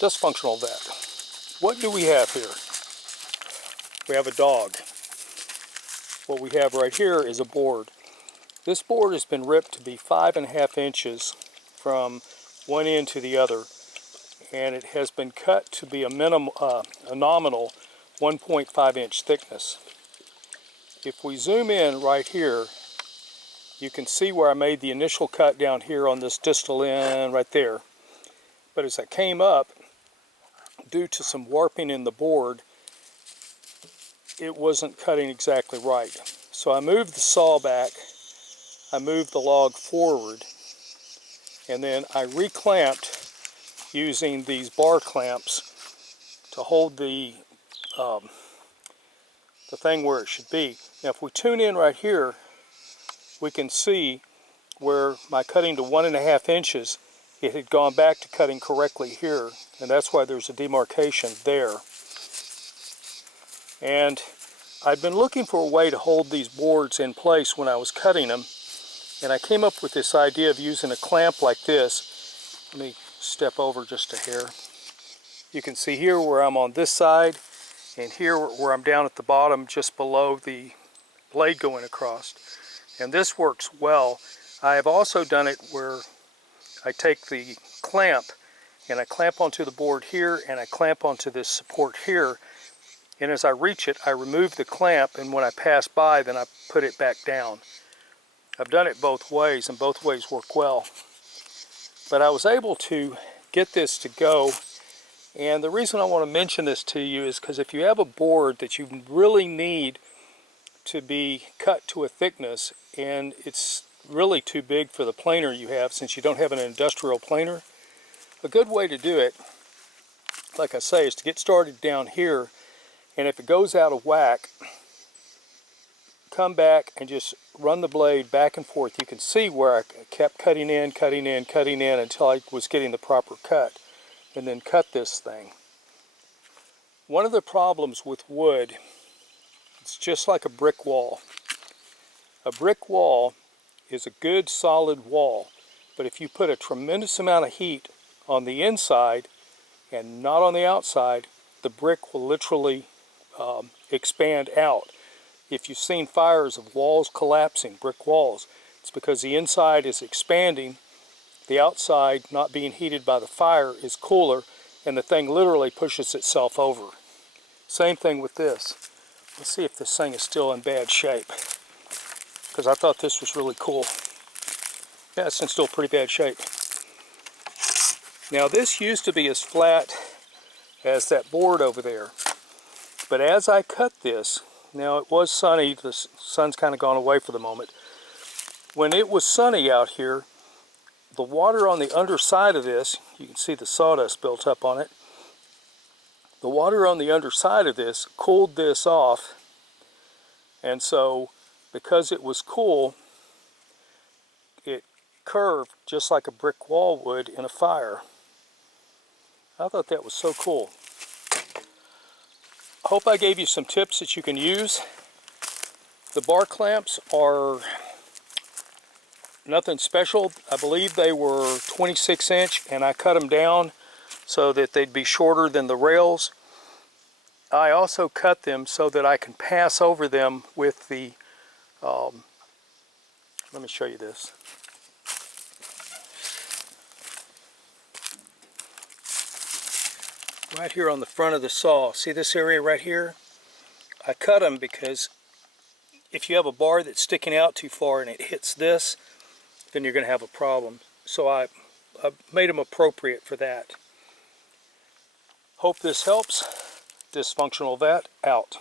Dysfunctional vet. What do we have here? We have a dog. What we have right here is a board. This board has been ripped to be 5.5 inches from one end to the other, and it has been cut to be a nominal 1.5 inch thickness. If we zoom in right here, you can see where I made the initial cut down here on this distal end right there. But as I came up, due to some warping in the board, it wasn't cutting exactly right. So I moved the saw back, I moved the log forward, and then I reclamped using these bar clamps to hold the thing where it should be. Now if we tune in right here, we can see where my cutting to 1.5 inches, it had gone back to cutting correctly here, and that's why there's a demarcation there. And I've been looking for a way to hold these boards in place when I was cutting them, and I came up with this idea of using a clamp like this. Let me step over just a hair. You can see here where I'm on this side, and here where I'm down at the bottom just below the blade going across. And this works well. I have also done it where I take the clamp and I clamp onto the board here and I clamp onto this support here, and as I reach it I remove the clamp, and when I pass by then I put it back down. I've done it both ways and both ways work well. But I was able to get this to go, and the reason I want to mention this to you is because if you have a board that you really need to be cut to a thickness and it's really too big for the planer you have, since you don't have an industrial planer, a good way to do it, like I say, is to get started down here, and if it goes out of whack, come back and just run the blade back and forth. You can see where I kept cutting in until I was getting the proper cut, and then cut this thing. One of the problems with wood, it's just like a brick wall. A brick wall is a good solid wall, but if you put a tremendous amount of heat on the inside and not on the outside, the brick will literally expand out. If you've seen fires of walls collapsing, brick walls, it's because the inside is expanding, the outside, not being heated by the fire, is cooler, and the thing literally pushes itself over. Same thing with this. Let's see if this thing is still in bad shape, because I thought this was really cool. Yeah, it's in still pretty bad shape. Now this used to be as flat as that board over there, but as I cut this, now it was sunny, the sun's kind of gone away for the moment. When it was sunny out here, the water on the underside of this, you can see the sawdust built up on it, the water on the underside of this cooled this off, and so because it was cool, it curved just like a brick wall would in a fire. I thought that was so cool. I hope I gave you some tips that you can use. The bar clamps are nothing special. I believe they were 26 inch, and I cut them down so that they'd be shorter than the rails. I also cut them so that I can pass over them with the let me show you this. Right here on the front of the saw, see this area right here? I cut them because if you have a bar that's sticking out too far and it hits this, then you're going to have a problem. So I made them appropriate for that. Hope this helps. Dysfunctional Vet out.